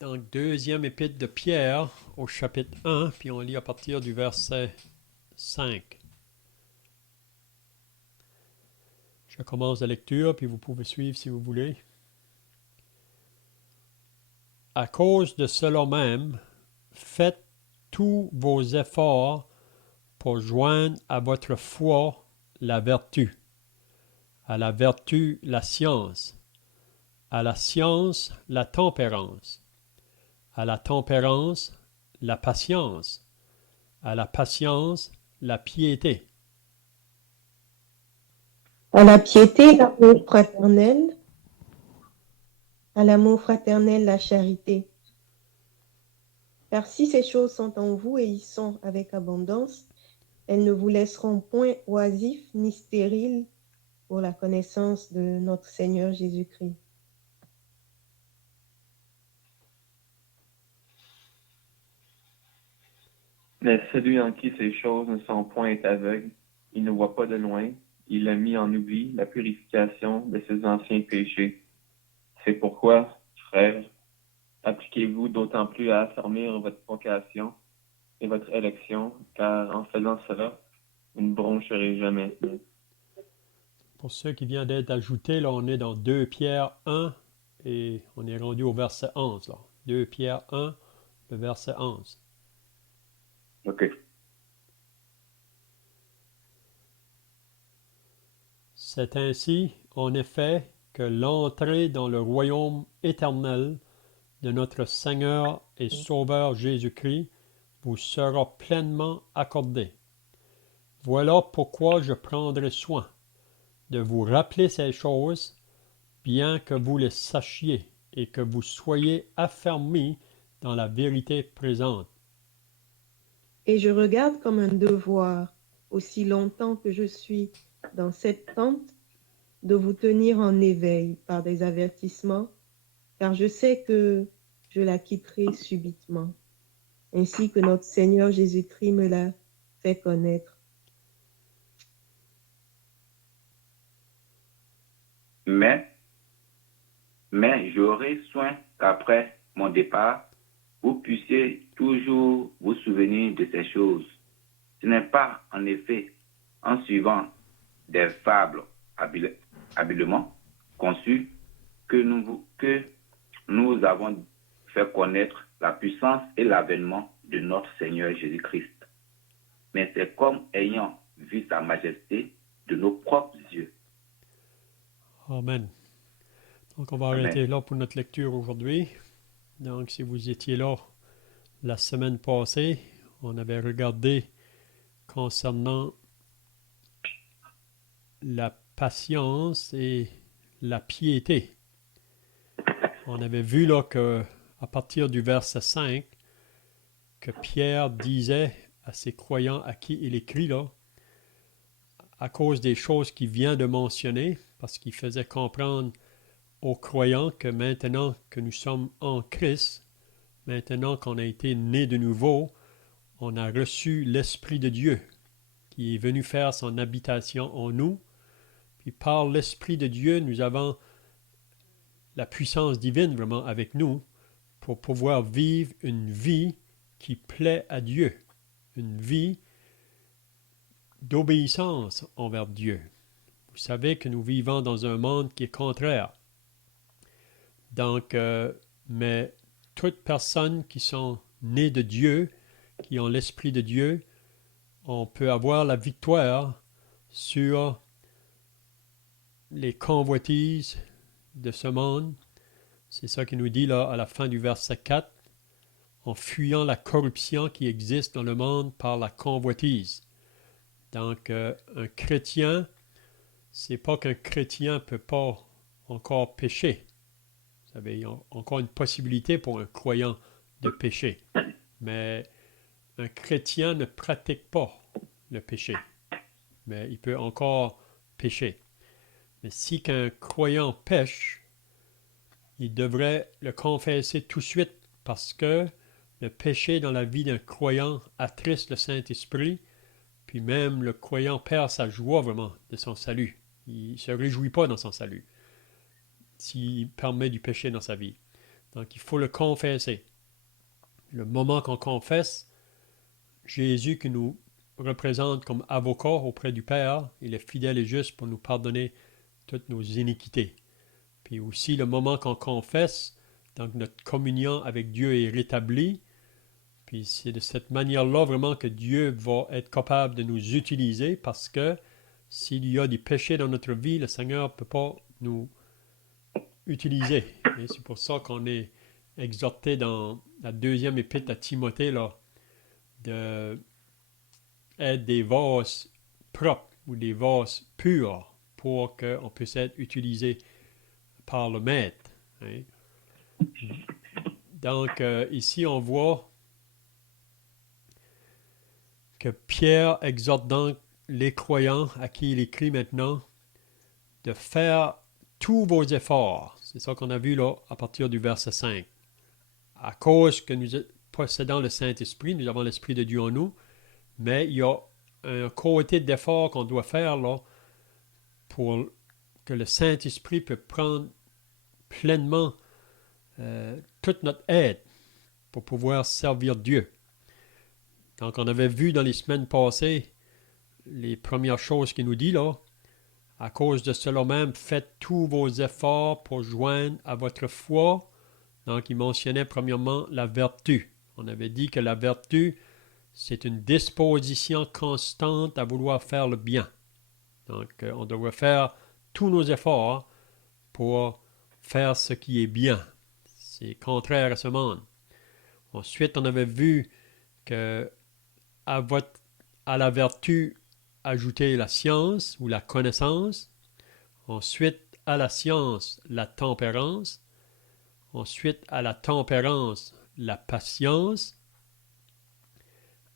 Donc, deuxième épître de Pierre au chapitre 1, puis on lit à partir du verset 5. Je commence la lecture, puis vous pouvez suivre si vous voulez. À cause de cela même, faites tous vos efforts pour joindre à votre foi la vertu, à la vertu la science, à la science la tempérance, à la tempérance la patience, à la patience la piété, À la piété, l'amour fraternel, à l'amour fraternel, la charité. Car si ces choses sont en vous et y sont avec abondance, elles ne vous laisseront point oisifs ni stériles pour la connaissance de notre Seigneur Jésus-Christ. Mais celui en qui ces choses ne sont point aveugles, il ne voit pas de loin, il a mis en oubli la purification de ses anciens péchés. C'est pourquoi, frères, appliquez-vous d'autant plus à affermir votre vocation et votre élection, car en faisant cela, vous ne broncherez jamais. Pour ceux qui viennent d'être ajoutés, là, on est dans 2 Pierre 1 et on est rendu au verset 11. Là. 2 Pierre 1, le verset 11. OK. C'est ainsi, en effet, que l'entrée dans le royaume éternel de notre Seigneur et Sauveur Jésus-Christ vous sera pleinement accordée. Voilà pourquoi je prendrai soin de vous rappeler ces choses, bien que vous les sachiez et que vous soyez affermis dans la vérité présente. Et je regarde comme un devoir, aussi longtemps que je suis dans cette tente, de vous tenir en éveil par des avertissements, car je sais que je la quitterai subitement, ainsi que notre Seigneur Jésus-Christ me l'a fait connaître. Mais j'aurai soin qu'après mon départ, vous puissiez toujours vous souvenir de ces choses. Ce n'est pas, en effet, en suivant des fables habilement conçues que nous avons fait connaître la puissance et l'avènement de notre Seigneur Jésus-Christ. Mais c'est comme ayant vu sa majesté de nos propres yeux. Amen. Donc on va Amen. arrêter là pour notre lecture aujourd'hui. Donc si vous étiez là la semaine passée, on avait regardé concernant la patience et la piété. On avait vu là que à partir du verset 5, que Pierre disait à ses croyants à qui il écrit là, à cause des choses qu'il vient de mentionner, parce qu'il faisait comprendre aux croyants que maintenant que nous sommes en Christ, maintenant qu'on a été nés de nouveau, on a reçu l'Esprit de Dieu qui est venu faire son habitation en nous. Puis par l'Esprit de Dieu, nous avons la puissance divine vraiment avec nous pour pouvoir vivre une vie qui plaît à Dieu, une vie d'obéissance envers Dieu. Vous savez que nous vivons dans un monde qui est contraire. Donc, mais toutes personnes qui sont nées de Dieu, qui ont l'Esprit de Dieu, on peut avoir la victoire sur les convoitises de ce monde. C'est ça qu'il nous dit là à la fin du verset 4, en fuyant la corruption qui existe dans le monde par la convoitise. Donc, un chrétien, c'est pas qu'un chrétien ne peut pas encore pécher. Vous savez, il y a encore une possibilité pour un croyant de pécher. Mais un chrétien ne pratique pas le péché. Mais il peut encore pécher. Mais si qu'un croyant pêche, il devrait le confesser tout de suite parce que le péché dans la vie d'un croyant attriste le Saint-Esprit, puis même le croyant perd sa joie vraiment de son salut. Il ne se réjouit pas dans son salut s'il permet du péché dans sa vie. Donc, il faut le confesser. Le moment qu'on confesse, Jésus qui nous représente comme avocat auprès du Père, il est fidèle et juste pour nous pardonner toutes nos iniquités. Puis aussi, le moment qu'on confesse, donc notre communion avec Dieu est rétablie. Puis c'est de cette manière-là vraiment que Dieu va être capable de nous utiliser parce que s'il y a des péchés dans notre vie, le Seigneur ne peut pas nous utiliser. Et c'est pour ça qu'on est exhorté dans la deuxième épître à Timothée là, de être des vases propres ou des vases purs pour qu'on puisse être utilisé par le Maître. Hein. Donc, ici, on voit que Pierre exhorte donc les croyants à qui il écrit maintenant de faire tous vos efforts. C'est ça qu'on a vu là à partir du verset 5. À cause que nous possédons le Saint-Esprit, nous avons l'Esprit de Dieu en nous, mais il y a un côté d'effort qu'on doit faire là pour que le Saint-Esprit peut prendre pleinement toute notre aide pour pouvoir servir Dieu. Donc, on avait vu dans les semaines passées les premières choses qu'il nous dit là. À cause de cela même, faites tous vos efforts pour joindre à votre foi. Donc, il mentionnait premièrement la vertu. On avait dit que la vertu, c'est une disposition constante à vouloir faire le bien. Donc, on devrait faire tous nos efforts pour faire ce qui est bien. C'est contraire à ce monde. Ensuite, on avait vu que à la vertu, ajouter la science ou la connaissance. Ensuite, à la science, la tempérance. Ensuite, à la tempérance, la patience.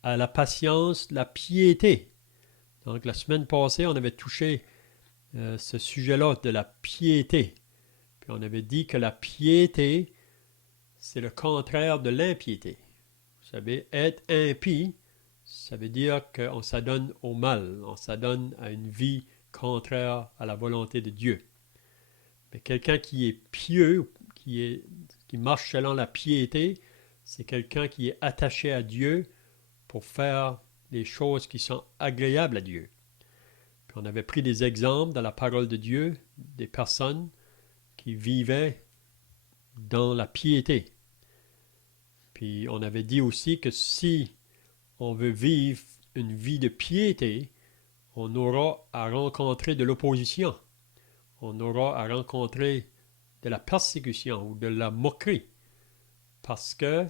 À la patience, la piété. Donc, la semaine passée, on avait touché ce sujet-là de la piété. Puis on avait dit que la piété, c'est le contraire de l'impiété. Vous savez, être impie, ça veut dire qu'on s'adonne au mal, on s'adonne à une vie contraire à la volonté de Dieu. Mais quelqu'un qui est pieux, qui marche selon la piété, c'est quelqu'un qui est attaché à Dieu pour faire les choses qui sont agréables à Dieu. Puis on avait pris des exemples dans la parole de Dieu, des personnes qui vivaient dans la piété. Puis on avait dit aussi que si on veut vivre une vie de piété, on aura à rencontrer de l'opposition. On aura à rencontrer de la persécution ou de la moquerie. Parce que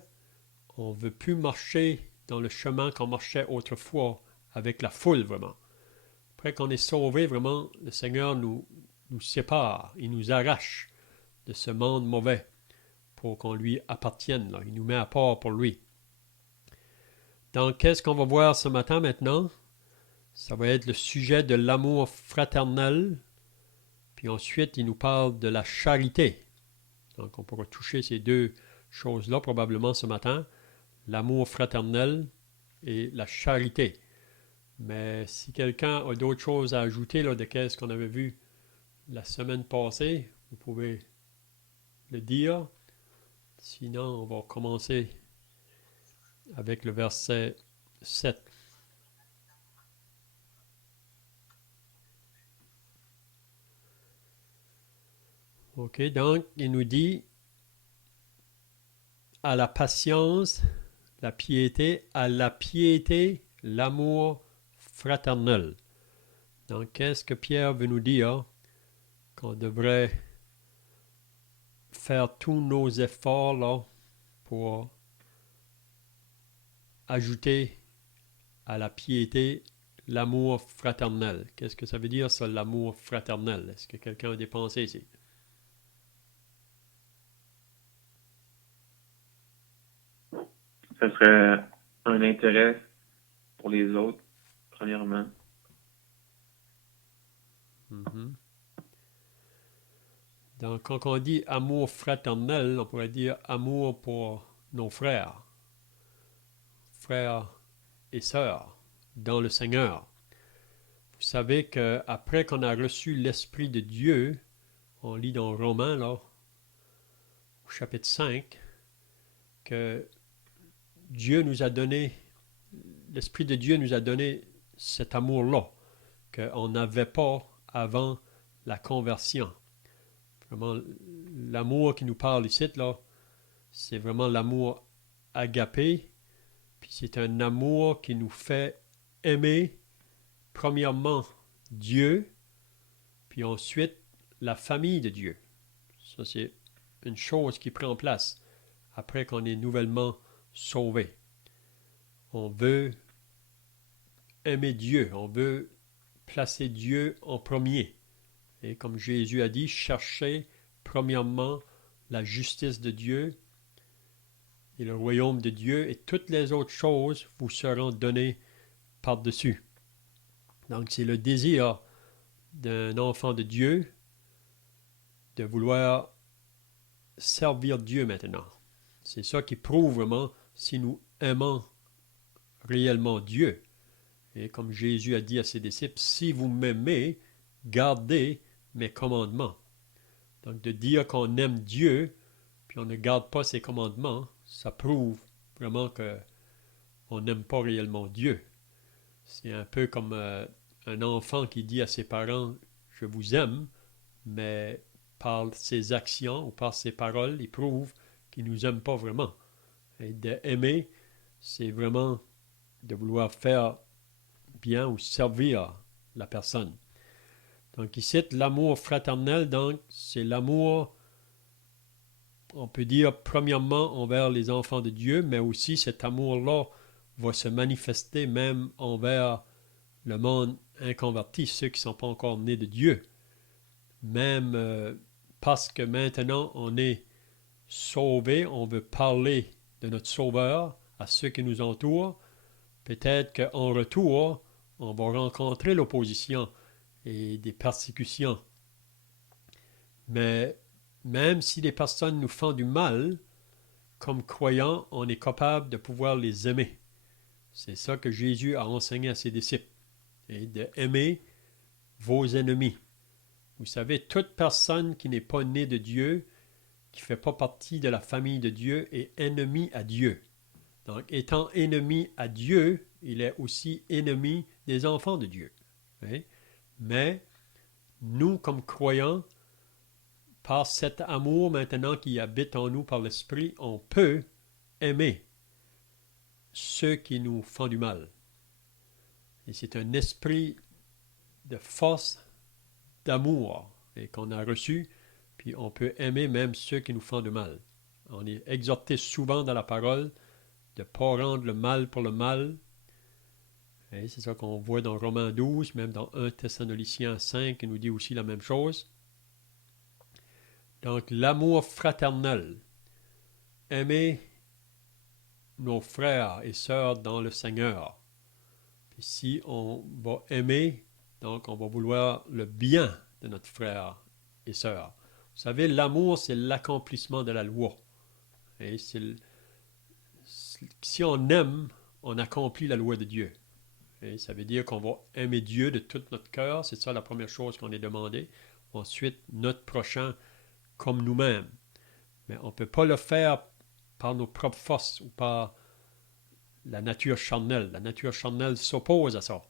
on ne veut plus marcher dans le chemin qu'on marchait autrefois avec la foule vraiment. Après qu'on est sauvé, vraiment, le Seigneur nous sépare, il nous arrache de ce monde mauvais pour qu'on lui appartienne. Là. Il nous met à part pour lui. Donc, qu'est-ce qu'on va voir ce matin maintenant? Ça va être le sujet de l'amour fraternel. Puis ensuite, il nous parle de la charité. Donc, on pourra toucher ces deux choses-là probablement ce matin. L'amour fraternel et la charité. Mais si quelqu'un a d'autres choses à ajouter là, de ce qu'on avait vu la semaine passée, vous pouvez le dire. Sinon, on va commencer avec le verset 7. OK, donc, il nous dit à la patience, la piété, à la piété, l'amour fraternel. Donc, qu'est-ce que Pierre veut nous dire? Qu'on devrait faire tous nos efforts là, pour ajouter à la piété l'amour fraternel. Qu'est-ce que ça veut dire, ça, l'amour fraternel? Est-ce que quelqu'un a des pensées ici? Ce serait un intérêt pour les autres, premièrement. Mm-hmm. Donc, quand on dit amour fraternel, on pourrait dire amour pour nos frères et sœurs dans le Seigneur. Vous savez qu'après qu'on a reçu l'Esprit de Dieu, on lit dans Romains, là, au chapitre 5, que Dieu nous a donné, l'Esprit de Dieu nous a donné cet amour-là, qu'on n'avait pas avant la conversion. Vraiment, l'amour qui nous parle ici, là, c'est vraiment l'amour agapé, puis c'est un amour qui nous fait aimer, premièrement, Dieu, puis ensuite, la famille de Dieu. Ça, c'est une chose qui prend place après qu'on est nouvellement sauvé. On veut aimer Dieu, on veut placer Dieu en premier. Et comme Jésus a dit, cherchez premièrement la justice de Dieu et le royaume de Dieu, et toutes les autres choses vous seront données par-dessus. Donc, c'est le désir d'un enfant de Dieu de vouloir servir Dieu maintenant. C'est ça qui prouve vraiment si nous aimons réellement Dieu. Et comme Jésus a dit à ses disciples, si vous m'aimez, gardez mes commandements. Donc, de dire qu'on aime Dieu, puis on ne garde pas ses commandements, ça prouve vraiment qu'on n'aime pas réellement Dieu. C'est un peu comme un enfant qui dit à ses parents, je vous aime, mais par ses actions ou par ses paroles, il prouve qu'il ne nous aime pas vraiment. Et d'aimer, c'est vraiment de vouloir faire bien ou servir la personne. Donc ici, l'amour fraternel, donc, c'est l'amour, on peut dire, premièrement envers les enfants de Dieu, mais aussi cet amour-là va se manifester même envers le monde inconverti, ceux qui ne sont pas encore nés de Dieu. Même parce que maintenant on est sauvé, on veut parler de notre Sauveur à ceux qui nous entourent. Peut-être qu'en retour, on va rencontrer l'opposition et des persécutions. Mais même si les personnes nous font du mal, comme croyants, on est capable de pouvoir les aimer. C'est ça que Jésus a enseigné à ses disciples. Et d'aimer vos ennemis. Vous savez, toute personne qui n'est pas née de Dieu, qui ne fait pas partie de la famille de Dieu, est ennemi à Dieu. Donc, étant ennemi à Dieu, il est aussi ennemi des enfants de Dieu. Oui? Mais nous, comme croyants, par cet amour maintenant qui habite en nous par l'Esprit, on peut aimer ceux qui nous font du mal. Et c'est un esprit de force, d'amour et qu'on a reçu, puis on peut aimer même ceux qui nous font du mal. On est exhorté souvent dans la parole de ne pas rendre le mal pour le mal. Et c'est ça qu'on voit dans Romains 12, même dans 1 Thessaloniciens 5, qui nous dit aussi la même chose. Donc, l'amour fraternel. Aimer nos frères et sœurs dans le Seigneur. Puis si on va aimer, donc on va vouloir le bien de notre frère et sœur. Vous savez, l'amour, c'est l'accomplissement de la loi. Et si on aime, on accomplit la loi de Dieu. Et ça veut dire qu'on va aimer Dieu de tout notre cœur. C'est ça la première chose qu'on est demandé. Ensuite, notre prochain comme nous-mêmes. Mais on ne peut pas le faire par nos propres forces ou par la nature charnelle. La nature charnelle s'oppose à ça.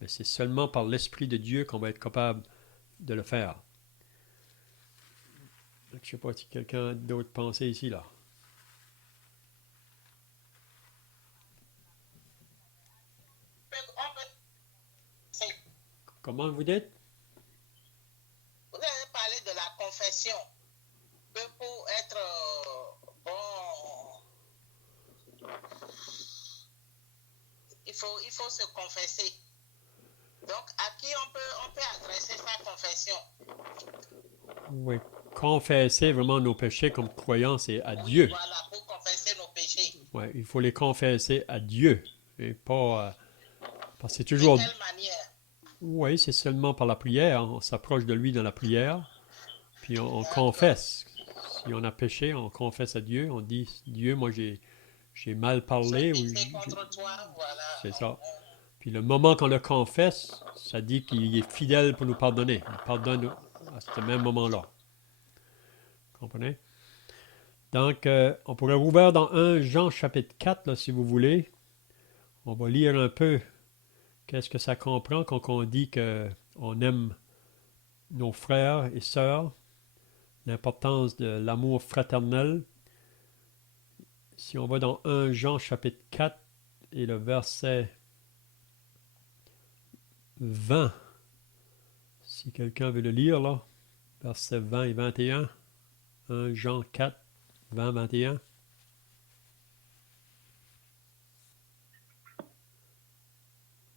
Mais c'est seulement par l'Esprit de Dieu qu'on va être capable de le faire. Je ne sais pas si quelqu'un d'autre pensait ici, là. Comment vous dites? Vous avez parlé de la confession. Que pour être bon, il faut se confesser. Donc, à qui on peut adresser sa confession? Oui, confesser vraiment nos péchés comme croyants, c'est à Dieu. Voilà, pour confesser nos péchés. Oui, il faut les confesser à Dieu. Et pas... parce que c'est toujours... De quelle manière? Oui, c'est seulement par la prière. On s'approche de lui dans la prière. Puis on confesse. Si on a péché, on confesse à Dieu. On dit, Dieu, moi j'ai mal parlé. Contre toi, voilà. C'est ça. Puis le moment qu'on le confesse, ça dit qu'il est fidèle pour nous pardonner. Il pardonne à ce même moment-là. Comprenez? Donc, on pourrait rouvrir dans 1 Jean chapitre 4, là, si vous voulez. On va lire un peu qu'est-ce que ça comprend quand on dit qu'on aime nos frères et sœurs, l'importance de l'amour fraternel. Si on va dans 1 Jean chapitre 4 et le verset 20, si quelqu'un veut le lire, là, versets 20 et 21, 1 Jean 4, 20, 21.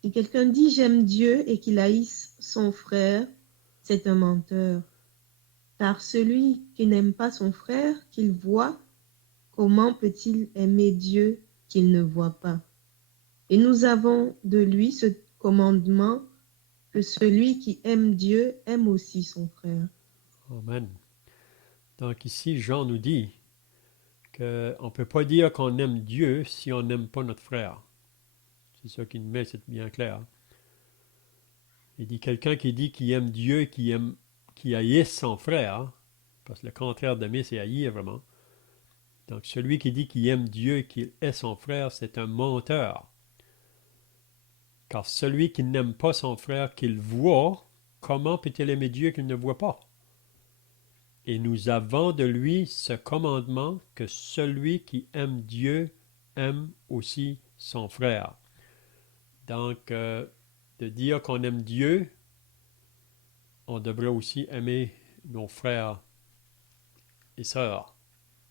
Si quelqu'un dit j'aime Dieu et qu'il haïsse son frère, c'est un menteur. Car celui qui n'aime pas son frère qu'il voit, comment peut-il aimer Dieu qu'il ne voit pas? Et nous avons de lui ce commandement que celui qui aime Dieu aime aussi son frère. Amen. Donc ici, Jean nous dit qu'on ne peut pas dire qu'on aime Dieu si on n'aime pas notre frère. C'est ça qu'il nous met, c'est bien clair. Il dit quelqu'un qui dit qu'il aime Dieu et qui haïsse son frère, parce que le contraire d'aimer, c'est haïr vraiment. Donc celui qui dit qu'il aime Dieu et qu'il hait son frère, c'est un menteur. Car celui qui n'aime pas son frère qu'il voit, comment peut-il aimer Dieu qu'il ne voit pas? Et nous avons de lui ce commandement que celui qui aime Dieu aime aussi son frère. Donc, de dire qu'on aime Dieu, on devrait aussi aimer nos frères et sœurs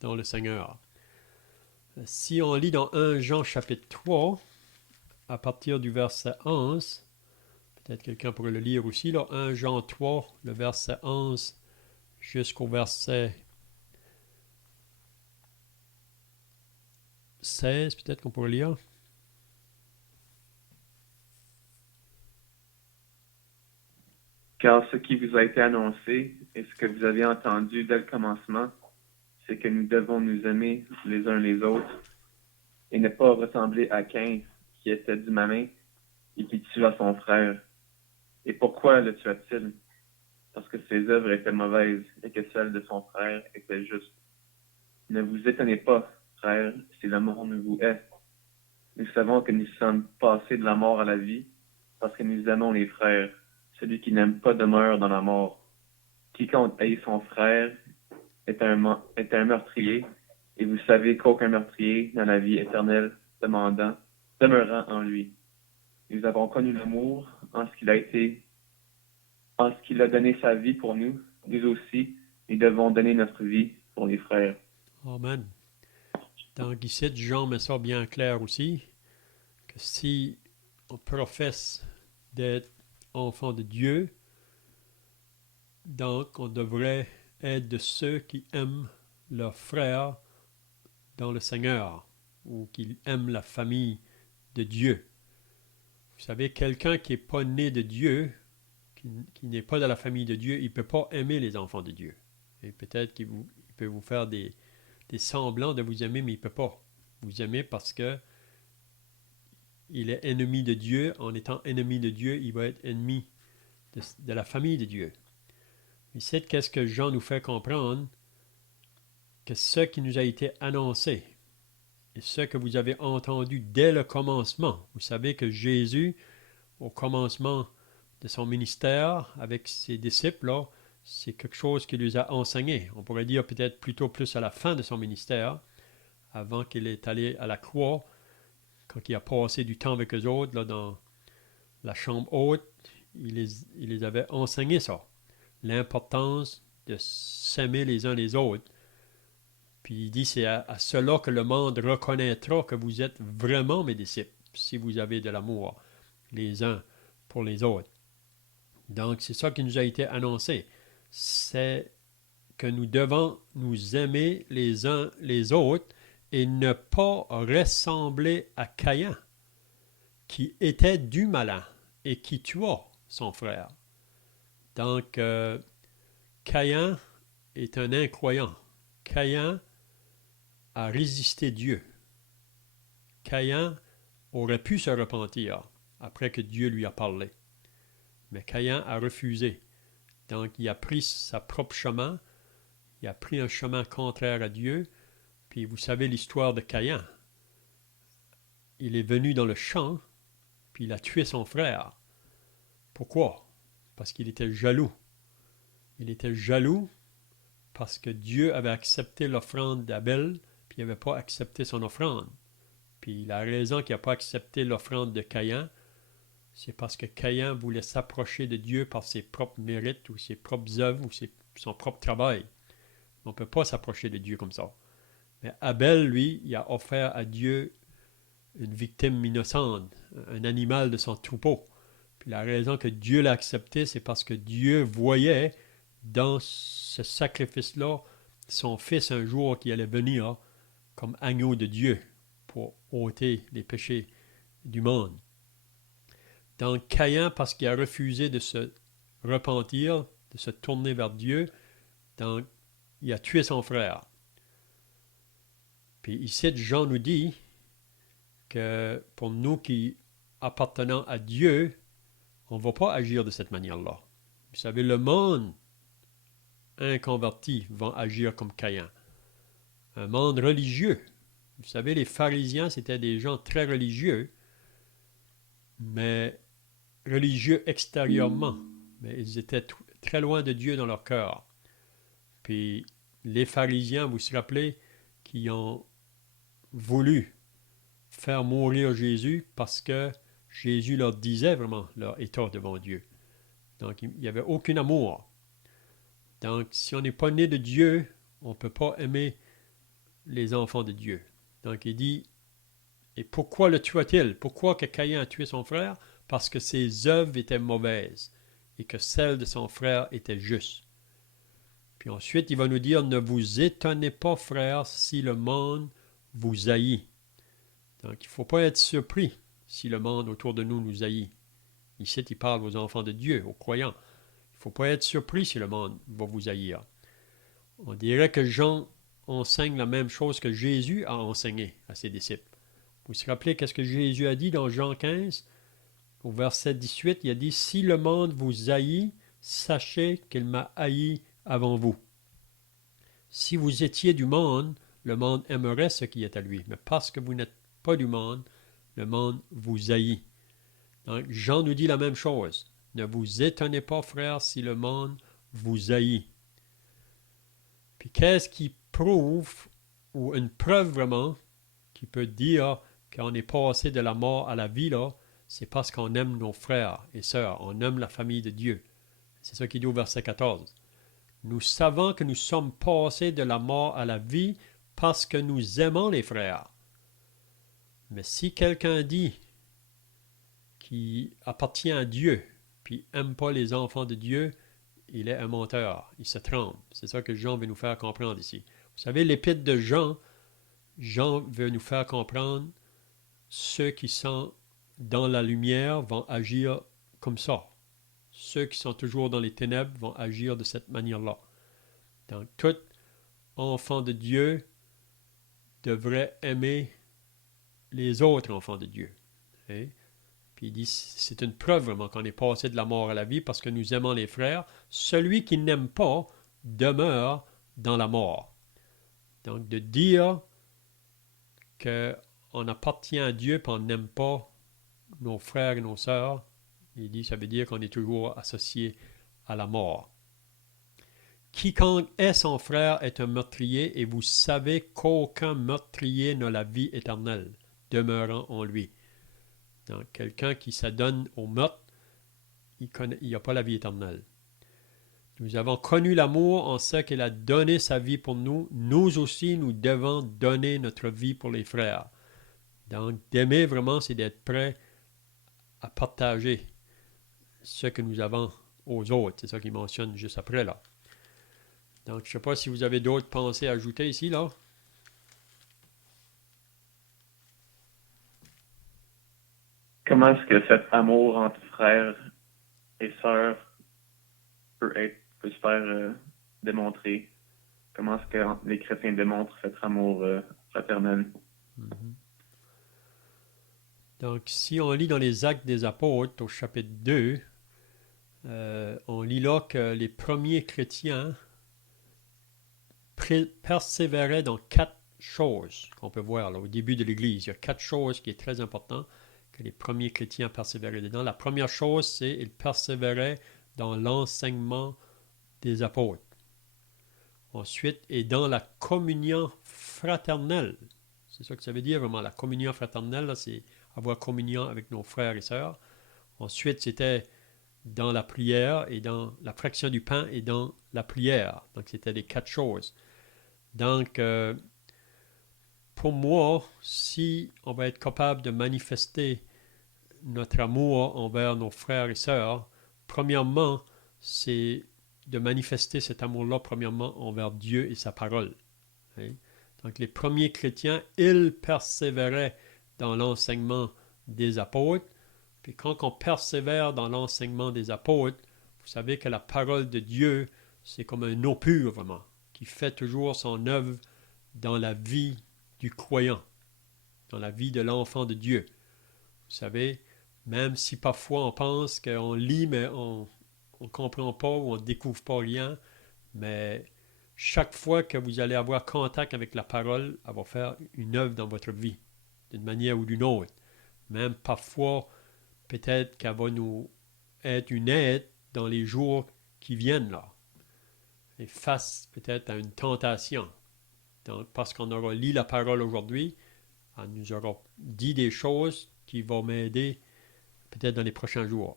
dans le Seigneur. Si on lit dans 1 Jean chapitre 3, à partir du verset 11, peut-être quelqu'un pourrait le lire aussi, là, 1 Jean 3, le verset 11 jusqu'au verset 16, peut-être qu'on pourrait lire. Car ce qui vous a été annoncé et ce que vous avez entendu dès le commencement, c'est que nous devons nous aimer les uns les autres et ne pas ressembler à Caïn qui était du malin et qui tua son frère. Et pourquoi le tua-t-il? Parce que ses œuvres étaient mauvaises et que celles de son frère étaient justes. Ne vous étonnez pas, frères, si le monde vous hait. Nous savons que nous sommes passés de la mort à la vie parce que nous aimons les frères. Celui qui n'aime pas demeure dans la mort. Quiconque haït son frère est un meurtrier, et vous savez qu'aucun meurtrier dans la vie éternelle demeurant en lui. Nous avons connu l'amour en ce qu'il a donné sa vie pour nous. Nous aussi, nous devons donner notre vie pour les frères. Amen. Donc ici, Jean met ça bien clair aussi, que si on professe d'être enfant de Dieu, donc on devrait être de ceux qui aiment leurs frères dans le Seigneur, ou qui aiment la famille de Dieu. Vous savez, quelqu'un qui n'est pas né de Dieu, qui n'est pas dans la famille de Dieu, il ne peut pas aimer les enfants de Dieu. Et peut-être qu'il peut vous faire des semblants de vous aimer, mais il ne peut pas vous aimer parce que il est ennemi de Dieu. En étant ennemi de Dieu, il va être ennemi de la famille de Dieu. Ici, qu'est-ce que Jean nous fait comprendre? Que ce qui nous a été annoncé et ce que vous avez entendu dès le commencement, vous savez que Jésus, au commencement de son ministère avec ses disciples, là, c'est quelque chose qu'il lui a enseigné. On pourrait dire peut-être plutôt plus à la fin de son ministère, avant qu'il est allé à la croix, quand il a passé du temps avec eux autres, là, dans la chambre haute, il les avait enseigné ça. L'importance de s'aimer les uns les autres. Puis il dit, c'est à cela que le monde reconnaîtra que vous êtes vraiment mes disciples, si vous avez de l'amour les uns pour les autres. Donc, c'est ça qui nous a été annoncé. C'est que nous devons nous aimer les uns les autres et ne pas ressembler à Caïn, qui était du malin et qui tua son frère. Donc, Caïn est un incroyant. Caïn a résisté Dieu. Caïn aurait pu se repentir après que Dieu lui a parlé. Mais Caïn a refusé. Donc, il a pris sa propre chemin. Il a pris un chemin contraire à Dieu. Puis vous savez l'histoire de Caïn. Il est venu dans le champ, puis il a tué son frère. Pourquoi? Parce qu'il était jaloux. Il était jaloux parce que Dieu avait accepté l'offrande d'Abel, puis il n'avait pas accepté son offrande. Puis la raison qu'il n'a pas accepté l'offrande de Caïn, c'est parce que Caïn voulait s'approcher de Dieu par ses propres mérites ou ses propres œuvres ou son propre travail. On ne peut pas s'approcher de Dieu comme ça. Mais Abel, lui, il a offert à Dieu une victime innocente, un animal de son troupeau. Puis la raison que Dieu l'a accepté, c'est parce que Dieu voyait dans ce sacrifice-là son fils un jour qui allait venir comme agneau de Dieu pour ôter les péchés du monde. Dans Caïn, parce qu'il a refusé de se repentir, de se tourner vers Dieu, il a tué son frère. Puis ici, Jean nous dit que pour nous qui appartenons à Dieu, on ne va pas agir de cette manière-là. Vous savez, le monde inconverti va agir comme Caïn. Un monde religieux. Vous savez, les pharisiens, c'était des gens très religieux, mais religieux extérieurement. Mais ils étaient très loin de Dieu dans leur cœur. Puis les pharisiens, vous vous rappelez, qui ont voulu faire mourir Jésus parce que Jésus leur disait vraiment leur état devant Dieu. Donc, il n'y avait aucun amour. Donc, si on n'est pas né de Dieu, on ne peut pas aimer les enfants de Dieu. Donc, il dit, et pourquoi le tua-t-il? Pourquoi que Caïn a tué son frère? Parce que ses œuvres étaient mauvaises et que celles de son frère étaient justes. Puis ensuite, il va nous dire, ne vous étonnez pas, frères, si le monde vous haït. Donc, il ne faut pas être surpris si le monde autour de nous nous haït. Ici, il parle aux enfants de Dieu, aux croyants. Il ne faut pas être surpris si le monde va vous haïr. On dirait que Jean enseigne la même chose que Jésus a enseigné à ses disciples. Vous vous rappelez qu'est-ce que Jésus a dit dans Jean 15, au verset 18, il a dit « Si le monde vous haït, sachez qu'il m'a haï avant vous. Si vous étiez du monde, le monde aimerait ce qui est à lui. Mais parce que vous n'êtes pas du monde, le monde vous haït. » Donc, Jean nous dit la même chose. Ne vous étonnez pas, frères, si le monde vous haït. Puis qu'est-ce qui prouve, ou une preuve vraiment, qui peut dire qu'on est passé de la mort à la vie, là, c'est parce qu'on aime nos frères et sœurs, on aime la famille de Dieu. C'est ça qu'il dit au verset 14. Nous savons que nous sommes passés de la mort à la vie parce que nous aimons les frères. Mais si quelqu'un dit qu'il appartient à Dieu, puis n'aime pas les enfants de Dieu, il est un menteur, il se trompe. C'est ça que Jean veut nous faire comprendre ici. Vous savez, l'épître de Jean, Jean veut nous faire comprendre ceux qui sont dans la lumière vont agir comme ça. Ceux qui sont toujours dans les ténèbres vont agir de cette manière-là. Donc, tout enfant de Dieu devrait aimer les autres enfants de Dieu. Hein? Puis il dit, c'est une preuve vraiment qu'on est passé de la mort à la vie parce que nous aimons les frères. Celui qui n'aime pas demeure dans la mort. Donc, de dire qu'on appartient à Dieu et on n'aime pas nos frères et nos sœurs, il dit, ça veut dire qu'on est toujours associé à la mort. Quiconque est son frère est un meurtrier, et vous savez qu'aucun meurtrier n'a la vie éternelle, demeurant en lui. Donc, quelqu'un qui s'adonne au meurtre, il n'a pas la vie éternelle. Nous avons connu l'amour en ce qu'il a donné sa vie pour nous. Nous aussi, nous devons donner notre vie pour les frères. Donc, d'aimer vraiment, c'est d'être prêt à partager ce que nous avons aux autres. C'est ça qu'il mentionne juste après, là. Donc, je ne sais pas si vous avez d'autres pensées à ajouter ici, là. Comment est-ce que cet amour entre frères et sœurs peut se faire démontrer? Comment est-ce que les chrétiens démontrent cet amour fraternel? Mm-hmm. Donc, si on lit dans les Actes des Apôtres, au chapitre 2, on lit là que les premiers chrétiens persévéraient dans 4 choses qu'on peut voir là, au début de l'Église. Il y a 4 choses qui est très important que les premiers chrétiens persévéraient dedans. La première chose, c'est qu'ils persévéraient dans l'enseignement des apôtres. Ensuite, et dans la communion fraternelle. C'est ça que ça veut dire vraiment. La communion fraternelle, là, c'est avoir communion avec nos frères et sœurs. Ensuite, c'était dans la prière et dans la fraction du pain et dans la prière. Donc, c'était les 4 choses. Donc, pour moi, si on va être capable de manifester notre amour envers nos frères et sœurs, premièrement, c'est de manifester cet amour-là, premièrement, envers Dieu et sa parole. Hein? Donc, les premiers chrétiens, ils persévéraient dans l'enseignement des apôtres. Puis quand on persévère dans l'enseignement des apôtres, vous savez que la parole de Dieu, c'est comme un eau pure, vraiment, qui fait toujours son œuvre dans la vie du croyant, dans la vie de l'enfant de Dieu. Vous savez, même si parfois on pense qu'on lit, mais on ne comprend pas ou on ne découvre pas rien, mais chaque fois que vous allez avoir contact avec la parole, elle va faire une œuvre dans votre vie, d'une manière ou d'une autre. Même parfois, peut-être qu'elle va nous être une aide dans les jours qui viennent là, et face peut-être à une tentation. Donc, parce qu'on aura lu la parole aujourd'hui, elle nous aura dit des choses qui vont m'aider peut-être dans les prochains jours.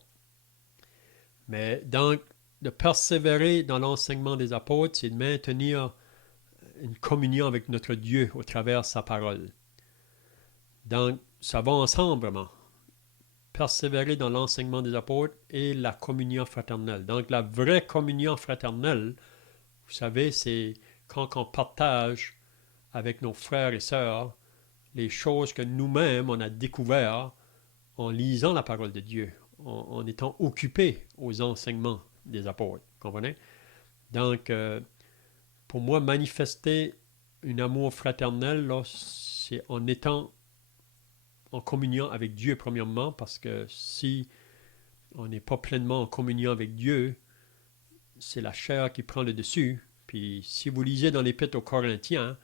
Mais donc, de persévérer dans l'enseignement des apôtres, c'est de maintenir une communion avec notre Dieu au travers de sa parole. Donc, ça va ensemble vraiment. Persévérer dans l'enseignement des apôtres et la communion fraternelle. Donc, la vraie communion fraternelle, vous savez, c'est quand on partage avec nos frères et sœurs les choses que nous-mêmes, on a découvertes en lisant la parole de Dieu, en étant occupés aux enseignements des apôtres. Comprenez? Donc, pour moi, manifester un amour fraternel, là, c'est en étant en communion avec Dieu, premièrement, parce que si on n'est pas pleinement en communion avec Dieu, c'est la chair qui prend le dessus. Puis, si vous lisez dans l'Épître aux Corinthiens,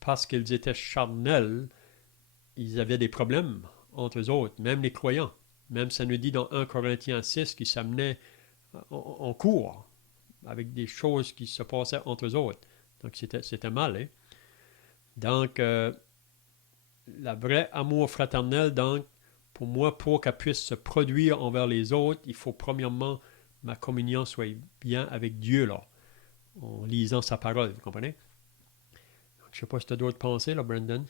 parce qu'ils étaient charnels, ils avaient des problèmes entre eux autres, même les croyants. Même ça nous dit dans 1 Corinthiens 6 qu'ils s'amenaient en cours avec des choses qui se passaient entre eux autres. Donc, c'était mal. Hein? Donc, la vraie amour fraternel, donc, pour moi, pour qu'elle puisse se produire envers les autres, il faut premièrement ma communion soit bien avec Dieu, là, en lisant sa parole, vous comprenez? Donc, je ne sais pas si tu as d'autres pensées, là, Brendan.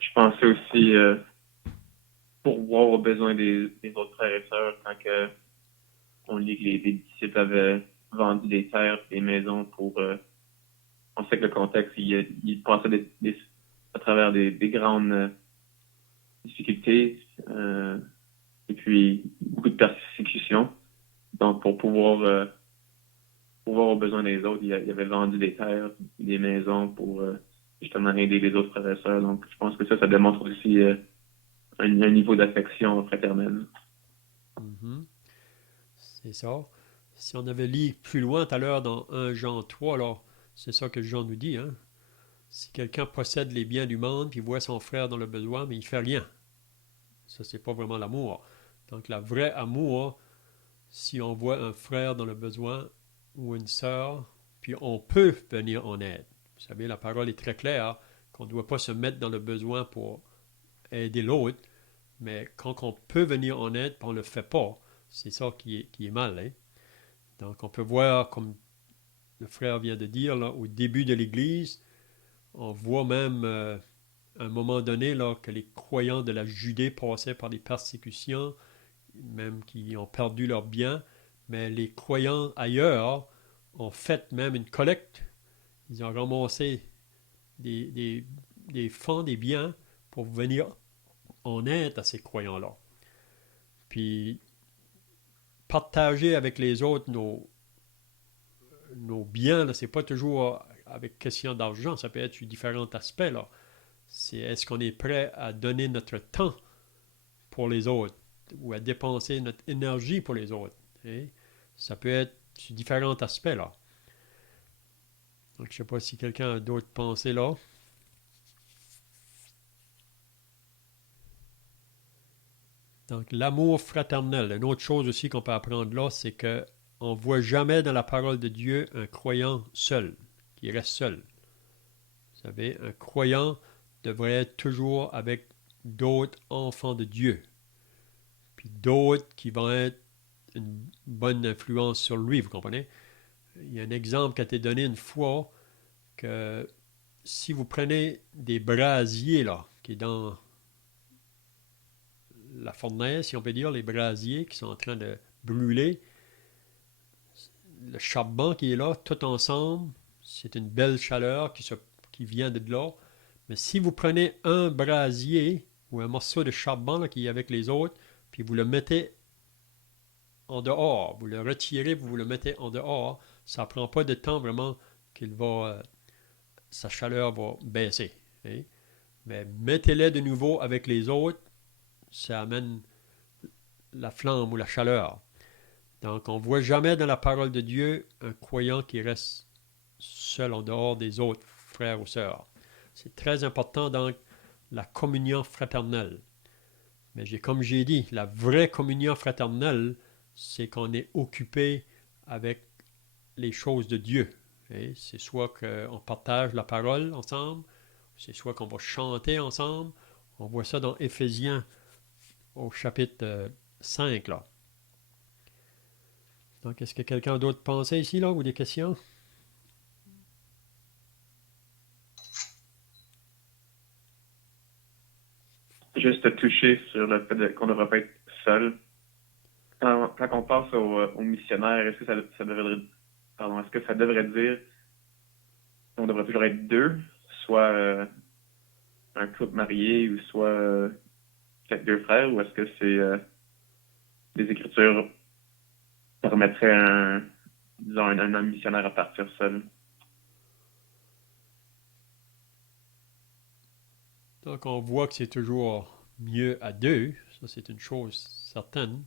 Je pensais aussi pourvoir aux besoins des autres frères et sœurs quand on lit que les disciples avaient vendu des terres et des maisons pour... on sait que le contexte, il passait à travers des grandes difficultés et puis beaucoup de persécutions. Donc, pour pouvoir aux besoins des autres, il avait vendu des terres, des maisons pour justement aider les autres frères et sœurs. Donc, je pense que ça démontre aussi un niveau d'affection fraternelle. Mm-hmm. C'est ça. Si on avait lu plus loin tout à l'heure dans 1 Jean 3, alors c'est ça que Jean nous dit. Hein? Si quelqu'un possède les biens du monde puis voit son frère dans le besoin, mais il ne fait rien. Ça, c'est pas vraiment l'amour. Donc, la vraie amour, si on voit un frère dans le besoin ou une sœur, puis on peut venir en aide. Vous savez, la parole est très claire qu'on ne doit pas se mettre dans le besoin pour aider l'autre, mais quand on peut venir en aide, puis on ne le fait pas, c'est ça qui est mal. Hein? Donc, on peut voir, comme le frère vient de dire, là, au début de l'Église, on voit même à un moment donné là, que les croyants de la Judée passaient par des persécutions, même qui ont perdu leurs biens, mais les croyants ailleurs ont fait même une collecte. Ils ont ramassé des fonds, des biens pour venir en aide à ces croyants-là. Puis, partager avec les autres nos biens, ce n'est pas toujours avec question d'argent, ça peut être sur différents aspects. Là. C'est est-ce qu'on est prêt à donner notre temps pour les autres ou à dépenser notre énergie pour les autres. Hein? Ça peut être sur différents aspects. Là. Donc, je ne sais pas si quelqu'un a d'autres pensées là. Donc, l'amour fraternel. Une autre chose aussi qu'on peut apprendre là, c'est que on ne voit jamais dans la parole de Dieu un croyant seul, qui reste seul. Vous savez, un croyant devrait être toujours avec d'autres enfants de Dieu, puis d'autres qui vont être une bonne influence sur lui, vous comprenez? Il y a un exemple qui a été donné une fois que si vous prenez des brasiers, là, qui est dans la fournaise, si on peut dire, les brasiers qui sont en train de brûler, le charbon qui est là, tout ensemble, c'est une belle chaleur qui vient de là. Mais si vous prenez un brasier ou un morceau de charbon là, qui est avec les autres, puis vous le mettez en dehors, vous le retirez, vous le mettez en dehors, ça ne prend pas de temps vraiment sa chaleur va baisser. Hein? Mais mettez-les de nouveau avec les autres, ça amène la flamme ou la chaleur. Donc, on ne voit jamais dans la parole de Dieu un croyant qui reste seul en dehors des autres frères ou sœurs. C'est très important, donc, la communion fraternelle. Mais comme j'ai dit, la vraie communion fraternelle, c'est qu'on est occupé avec les choses de Dieu. Et c'est soit qu'on partage la parole ensemble, c'est soit qu'on va chanter ensemble. On voit ça dans Éphésiens au chapitre 5, là. Donc, est-ce que quelqu'un d'autre pensait ici, là, ou des questions? Juste toucher sur le fait qu'on ne devrait pas être seul. Quand on pense aux missionnaires, est-ce que est-ce que ça devrait dire qu'on devrait toujours être deux, soit un couple marié ou soit peut-être deux frères, ou est-ce que les Écritures permettraient disons, un homme missionnaire à partir seul? Donc, on voit que c'est toujours mieux à deux. Ça, c'est une chose certaine.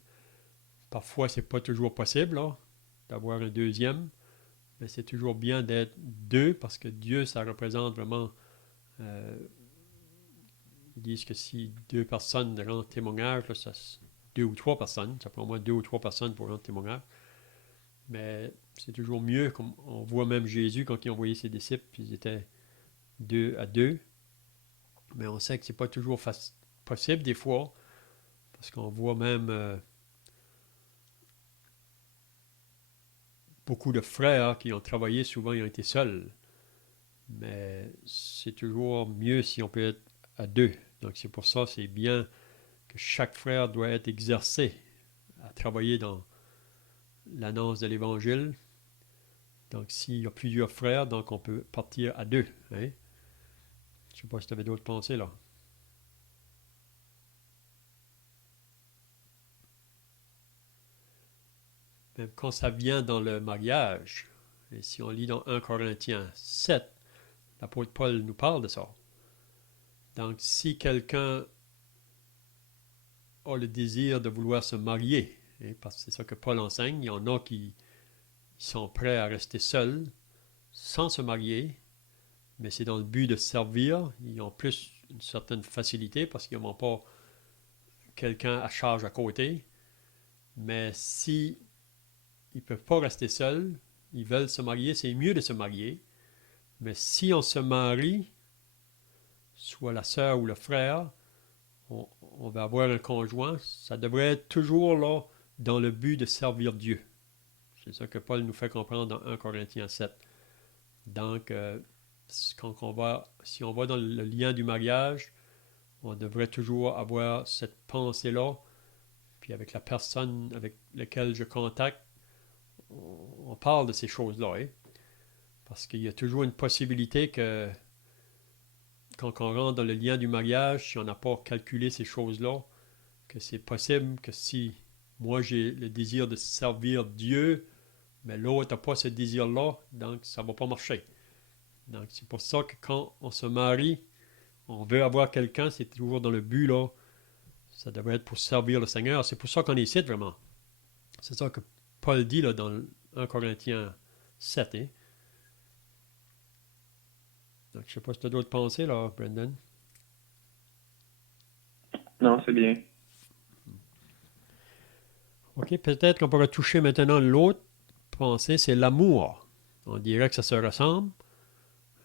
Parfois, c'est pas toujours possible, là, d'avoir un deuxième. Mais c'est toujours bien d'être deux parce que Dieu, ça représente vraiment. Ils disent que si deux personnes rendent témoignage, là, deux ou trois personnes, ça prend au moins deux ou trois personnes pour rendre témoignage. Mais c'est toujours mieux, comme on voit même Jésus quand il envoyait ses disciples, puis ils étaient deux à deux. Mais on sait que c'est pas toujours possible des fois, parce qu'on voit même beaucoup de frères qui ont travaillé, souvent ils ont été seuls. Mais c'est toujours mieux si on peut être à deux. Donc c'est pour ça c'est bien que chaque frère doit être exercé à travailler dans l'annonce de l'Évangile. Donc s'il y a plusieurs frères, donc on peut partir à deux. Hein? Je ne sais pas si tu avais d'autres pensées là. Même quand ça vient dans le mariage, et si on lit dans 1 Corinthiens 7, l'apôtre Paul nous parle de ça. Donc si quelqu'un a le désir de vouloir se marier, hein, parce que c'est ça que Paul enseigne, il y en a qui sont prêts à rester seuls, sans se marier, mais c'est dans le but de servir. Ils ont plus une certaine facilité parce qu'ils n'ont pas quelqu'un à charge à côté. Mais si ils ne peuvent pas rester seuls, ils veulent se marier, c'est mieux de se marier. Mais si on se marie, soit la sœur ou le frère, on va avoir un conjoint, ça devrait être toujours là dans le but de servir Dieu. C'est ça que Paul nous fait comprendre dans 1 Corinthiens 7. Donc, si on va dans le lien du mariage, on devrait toujours avoir cette pensée-là. Puis avec la personne avec laquelle je contacte, on parle de ces choses-là. Hein? Parce qu'il y a toujours une possibilité que quand on rentre dans le lien du mariage, si on n'a pas calculé ces choses-là, que c'est possible que si moi j'ai le désir de servir Dieu, mais l'autre n'a pas ce désir-là, donc ça ne va pas marcher. Donc c'est pour ça que quand on se marie, on veut avoir quelqu'un, c'est toujours dans le but, là, ça devrait être pour servir le Seigneur. C'est pour ça qu'on est ici, vraiment. C'est ça que Paul dit là, dans 1 Corinthiens 7. Hein? Donc, je ne sais pas si tu as d'autres pensées, là, Brendan. Non, c'est bien. OK, peut-être qu'on pourrait toucher maintenant l'autre pensée, c'est l'amour. On dirait que ça se ressemble,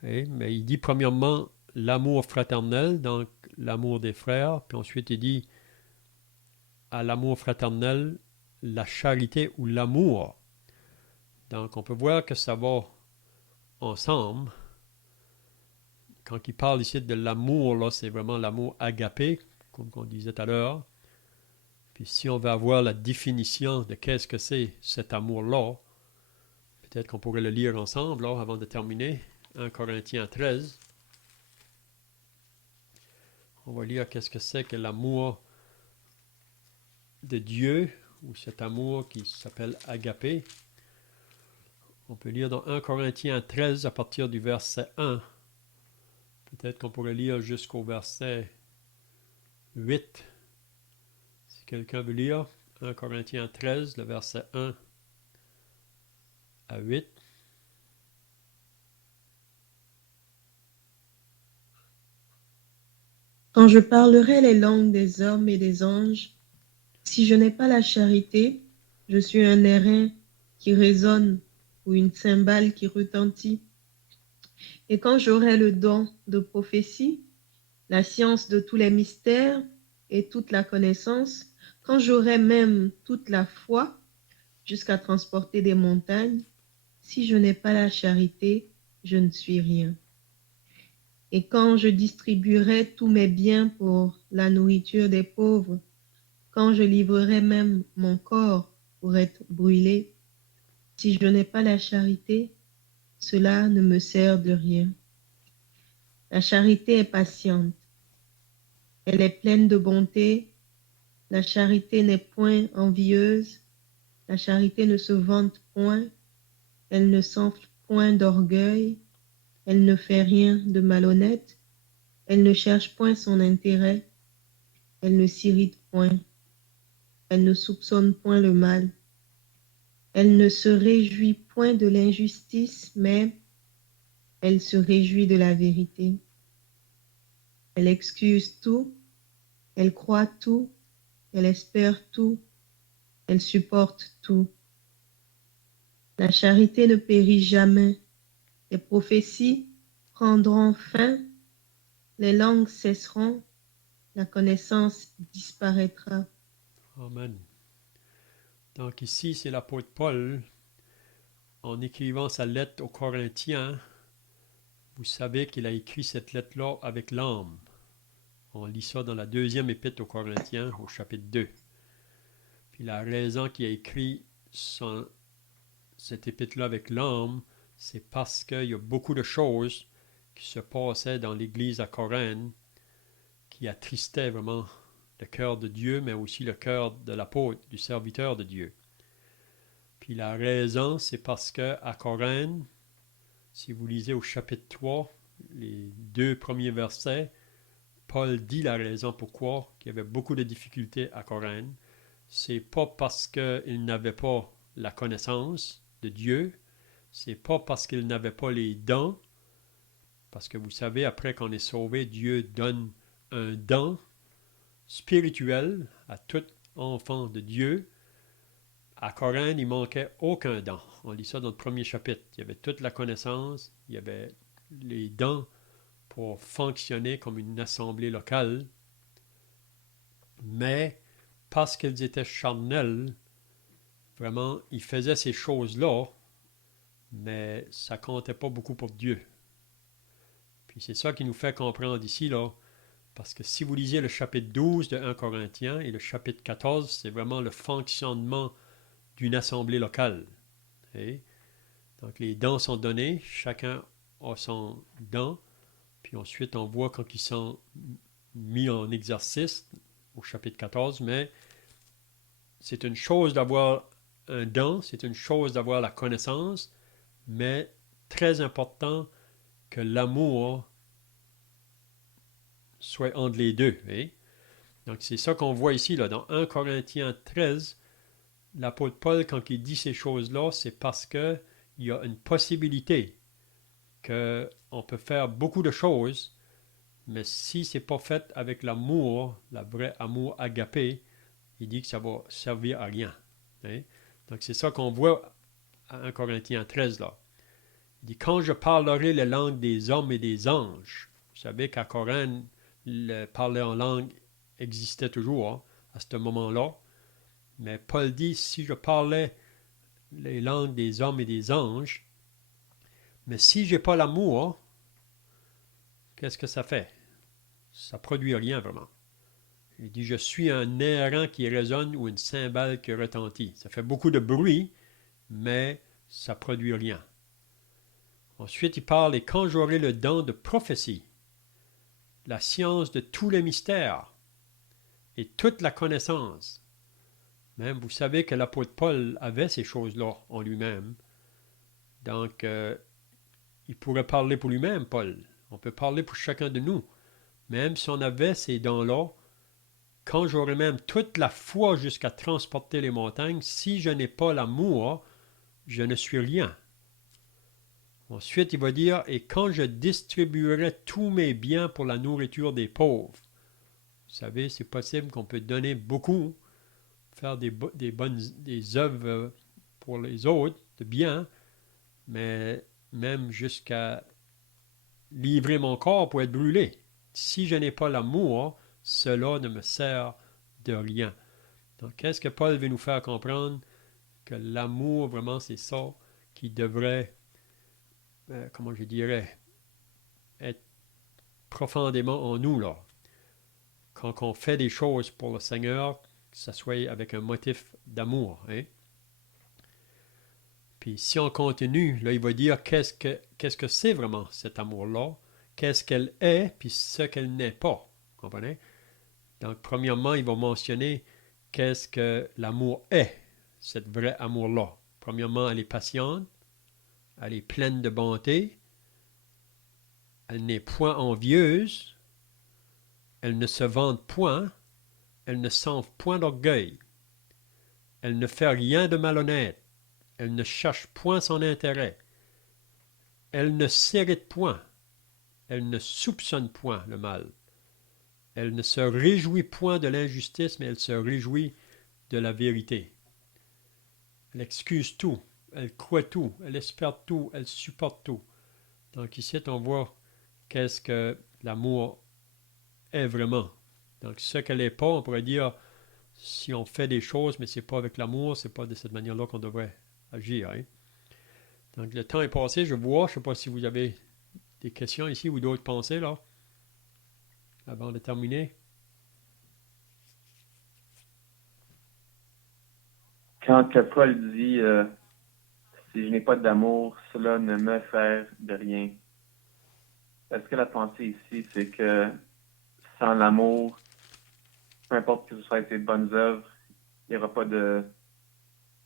mais il dit premièrement l'amour fraternel, donc l'amour des frères, puis ensuite il dit à l'amour fraternel la charité ou l'amour. Donc on peut voir que ça va ensemble. Quand il parle ici de l'amour, là, c'est vraiment l'amour agapé, comme on disait tout à l'heure. Puis si on veut avoir la définition de qu'est-ce que c'est cet amour-là, peut-être qu'on pourrait le lire ensemble là, avant de terminer. 1 Corinthiens 13. On va lire qu'est-ce que c'est que l'amour de Dieu, ou cet amour qui s'appelle agapé. On peut lire dans 1 Corinthiens 13 à partir du verset 1. Peut-être qu'on pourrait lire jusqu'au verset 8. Si quelqu'un veut lire 1 Corinthiens 13, le verset 1 à 8. Quand je parlerai les langues des hommes et des anges, si je n'ai pas la charité, je suis un airain qui résonne ou une cymbale qui retentit. Et quand j'aurai le don de prophétie, la science de tous les mystères et toute la connaissance, quand j'aurai même toute la foi jusqu'à transporter des montagnes, si je n'ai pas la charité, je ne suis rien. Et quand je distribuerai tous mes biens pour la nourriture des pauvres, quand je livrerai même mon corps pour être brûlé, si je n'ai pas la charité, cela ne me sert de rien. La charité est patiente, elle est pleine de bonté, la charité n'est point envieuse, la charité ne se vante point, elle ne s'enfle point d'orgueil, elle ne fait rien de malhonnête, elle ne cherche point son intérêt, elle ne s'irrite point, elle ne soupçonne point le mal, elle ne se réjouit point de l'injustice, mais elle se réjouit de la vérité. Elle excuse tout, elle croit tout, elle espère tout, elle supporte tout. La charité ne périt jamais, les prophéties prendront fin, les langues cesseront, la connaissance disparaîtra. Amen. Donc ici, c'est l'apôtre Paul, en écrivant sa lettre aux Corinthiens, vous savez qu'il a écrit cette lettre-là avec l'âme. On lit ça dans la deuxième épître aux Corinthiens, au chapitre 2. Puis la raison qu'il a écrit cette épître-là avec l'âme, c'est parce qu'il y a beaucoup de choses qui se passaient dans l'église à Corinthe qui attristaient vraiment le cœur de Dieu, mais aussi le cœur de l'apôtre, du serviteur de Dieu. Puis la raison, c'est parce qu'à Corinthe, si vous lisez au chapitre 3, les 2 premiers versets, Paul dit la raison pourquoi il y avait beaucoup de difficultés à Corinthe. C'est pas parce qu'il n'avait pas la connaissance de Dieu, c'est pas parce qu'il n'avait pas les dons, parce que vous savez, après qu'on est sauvé, Dieu donne un don spirituel à tout enfant de Dieu. À Corinthe, il manquait aucun don. On lit ça dans le premier chapitre. Il y avait toute la connaissance, il y avait les dons pour fonctionner comme une assemblée locale, mais parce qu'ils étaient charnels, vraiment, ils faisaient ces choses-là, mais ça comptait pas beaucoup pour Dieu. Puis c'est ça qui nous fait comprendre ici, là, parce que si vous lisez le chapitre 12 de 1 Corinthiens et le chapitre 14, c'est vraiment le fonctionnement d'une assemblée locale. Okay? Donc les dons sont donnés, chacun a son don, puis ensuite on voit quand ils sont mis en exercice au chapitre 14, mais c'est une chose d'avoir un don, c'est une chose d'avoir la connaissance, mais très important que l'amour soit entre les deux. Donc c'est ça qu'on voit ici, là, dans 1 Corinthiens 13, l'apôtre Paul, quand il dit ces choses-là, c'est parce qu'il y a une possibilité que on peut faire beaucoup de choses, mais si c'est pas fait avec l'amour, le vrai amour agapé, il dit que ça va servir à rien. Hein? Donc c'est ça qu'on voit à 1 Corinthiens 13 là. Il dit, quand je parlerai la langue des hommes et des anges, vous savez qu'à Corinthe, le parler en langue existait toujours hein, à ce moment-là, mais Paul dit, si je parlais les langues des hommes et des anges, mais si je n'ai pas l'amour, qu'est-ce que ça fait? Ça ne produit rien vraiment. Il dit, je suis un airain qui résonne ou une cymbale qui retentit. Ça fait beaucoup de bruit, mais ça ne produit rien. Ensuite, il parle, et quand j'aurai le don de prophétie, la science de tous les mystères et toute la connaissance. Même, vous savez que l'apôtre Paul avait ces choses-là en lui-même. Donc, il pourrait parler pour lui-même, Paul. On peut parler pour chacun de nous. Même si on avait ces dons-là, quand j'aurai même toute la foi jusqu'à transporter les montagnes, si je n'ai pas l'amour, je ne suis rien. Ensuite, il va dire, et quand je distribuerai tous mes biens pour la nourriture des pauvres. Vous savez, c'est possible qu'on peut donner beaucoup, faire des œuvres pour les autres, de bien, mais même jusqu'à livrer mon corps pour être brûlé. Si je n'ai pas l'amour, cela ne me sert de rien. Donc, qu'est-ce que Paul veut nous faire comprendre? Que l'amour, vraiment, c'est ça qui devrait, comment je dirais, être profondément en nous, là. Quand on fait des choses pour le Seigneur, que ce soit avec un motif d'amour. Hein? Puis si on continue, là, il va dire qu'est-ce que c'est vraiment cet amour-là, qu'est-ce qu'elle est, puis ce qu'elle n'est pas. Vous comprenez? Donc, premièrement, il va mentionner qu'est-ce que l'amour est, cet vrai amour-là. Premièrement, elle est patiente, elle est pleine de bonté, elle n'est point envieuse, elle ne se vante point, elle ne s'enfle point d'orgueil, elle ne fait rien de malhonnête, elle ne cherche point son intérêt, elle ne s'irrite point, elle ne soupçonne point le mal, elle ne se réjouit point de l'injustice, mais elle se réjouit de la vérité. Elle excuse tout, elle croit tout, elle espère tout, elle supporte tout. Donc ici, on voit qu'est-ce que l'amour est vraiment. Donc ce qu'elle n'est pas, on pourrait dire, si on fait des choses, mais ce n'est pas avec l'amour, ce n'est pas de cette manière-là qu'on devrait agir. Hein? Donc le temps est passé, je vois, je ne sais pas si vous avez des questions ici ou d'autres pensées là, avant de terminer. Quand que Paul dit si je n'ai pas d'amour, cela ne me sert de rien. Est-ce que la pensée ici, c'est que sans l'amour, peu importe que ce soit tes bonnes œuvres, il n'y aura pas de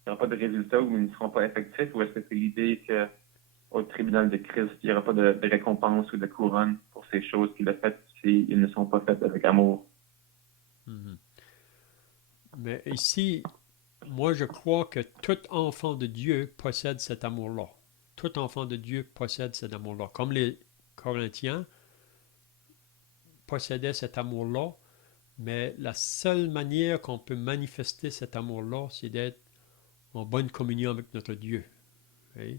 résultats ou ils ne seront pas effectifs, ou est-ce que c'est l'idée qu'au tribunal de Christ, il n'y aura pas de récompense ou de couronne pour ces choses qu'il a faites s'ils ne sont pas faites avec amour? Mm-hmm. Mais ici, moi je crois que tout enfant de Dieu possède cet amour-là. Tout enfant de Dieu possède cet amour-là. Comme les Corinthiens possédaient cet amour-là, mais la seule manière qu'on peut manifester cet amour-là, c'est d'être en bonne communion avec notre Dieu. Okay?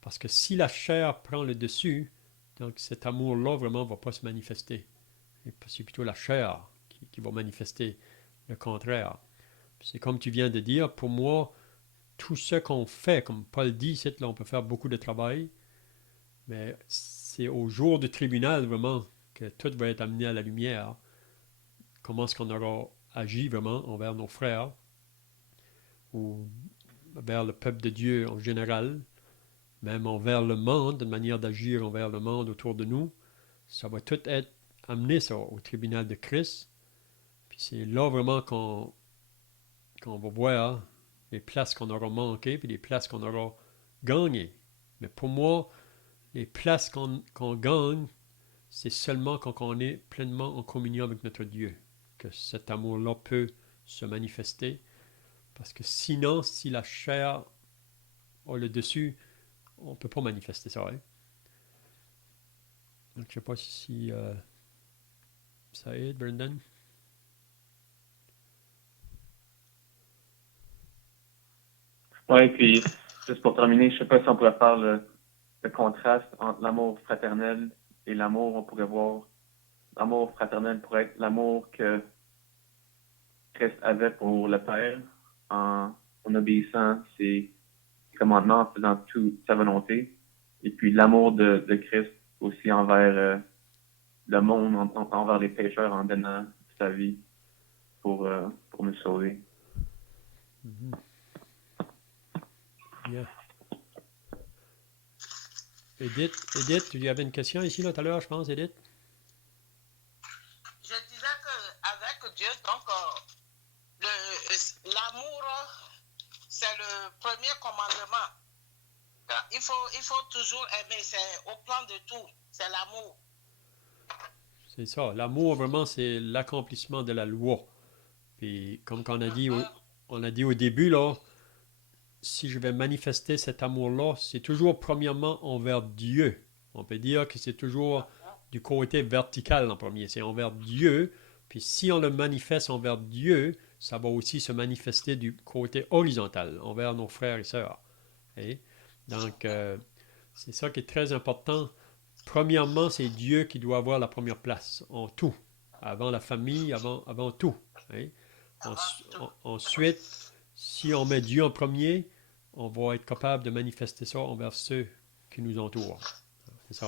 Parce que si la chair prend le dessus, donc cet amour-là vraiment ne va pas se manifester. C'est plutôt la chair qui va manifester le contraire. C'est comme tu viens de dire, pour moi, tout ce qu'on fait, comme Paul dit, c'est là on peut faire beaucoup de travail, mais c'est au jour du tribunal vraiment que tout va être amené à la lumière. Comment est-ce qu'on aura agi vraiment envers nos frères ou envers le peuple de Dieu en général, même envers le monde, une manière d'agir envers le monde autour de nous. Ça va tout être amené ça, au tribunal de Christ. Puis c'est là vraiment qu'on va voir les places qu'on aura manquées puis les places qu'on aura gagnées. Mais pour moi, les places qu'on gagne, c'est seulement quand on est pleinement en communion avec notre Dieu que cet amour-là peut se manifester. Parce que sinon, si la chair a le dessus, on ne peut pas manifester ça. Hein? Donc, je ne sais pas si ça aide, Brendan. Oui, puis juste pour terminer, je ne sais pas si on pourrait faire le contraste entre l'amour fraternel et l'amour, on pourrait voir l'amour fraternel pourrait être l'amour que Christ avait pour le Père en obéissant ses commandements, en faisant toute sa volonté. Et puis l'amour de Christ aussi envers le monde, envers les pécheurs en donnant sa vie pour nous sauver. Mhm. Yeah. Edith, tu y avais une question ici là tout à l'heure, je pense, Edith? Je disais qu'avec Dieu, donc, l'amour, c'est le premier commandement. Il faut toujours aimer, c'est au plan de tout, c'est l'amour. C'est ça. L'amour, vraiment, c'est l'accomplissement de la loi. Puis, comme on a dit au début, là, si je vais manifester cet amour-là, c'est toujours premièrement envers Dieu. On peut dire que c'est toujours du côté vertical en premier. C'est envers Dieu. Puis si on le manifeste envers Dieu, ça va aussi se manifester du côté horizontal, envers nos frères et sœurs. Et donc, c'est ça qui est très important. Premièrement, c'est Dieu qui doit avoir la première place en tout. Avant la famille, avant tout. Hein. Ensuite, si on met Dieu en premier, on va être capable de manifester ça envers ceux qui nous entourent. C'est ça.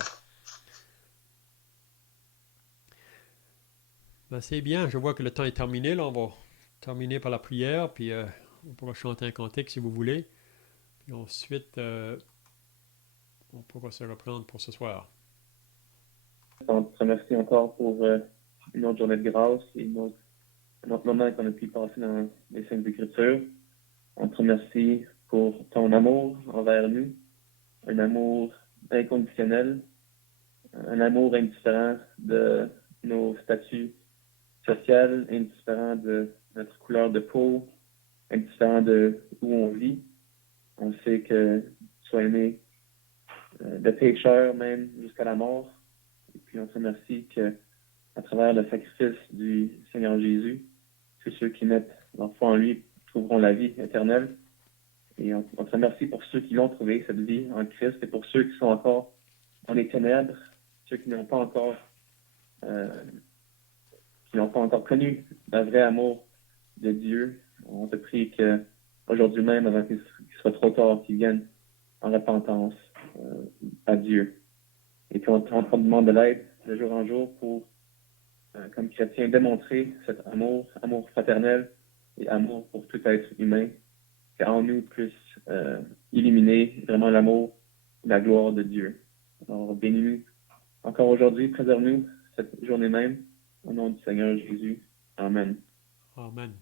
Ben, c'est bien, je vois que le temps est terminé. Là, on va terminer par la prière, puis on pourra chanter un cantique si vous voulez. Puis ensuite, on pourra se reprendre pour ce soir. On te remercie encore pour une autre journée de grâce et un autre moment qu'on a pu passer dans les Saintes Écritures. On te remercie pour ton amour envers nous, un amour inconditionnel, un amour indifférent de nos statuts sociaux, indifférent de notre couleur de peau, indifférent de où on vit. On sait que tu sois aimé de pécheurs même jusqu'à la mort. Et puis on te remercie qu'à travers le sacrifice du Seigneur Jésus, que ceux qui mettent leur foi en lui trouveront la vie éternelle. Et on te remercie pour ceux qui l'ont trouvé, cette vie en Christ, et pour ceux qui sont encore dans les ténèbres, ceux qui n'ont pas encore connu le vrai amour de Dieu. On te prie qu'aujourd'hui même, avant qu'il soit trop tard, qu'ils viennent en repentance à Dieu. Et puis on te demande de l'aide de jour en jour pour, comme chrétien, démontrer cet amour fraternel et amour pour tout être humain, qu'en nous puisse illuminer vraiment l'amour et la gloire de Dieu. Alors, bénis-nous encore aujourd'hui, préserve-nous cette journée même, au nom du Seigneur Jésus. Amen. Amen.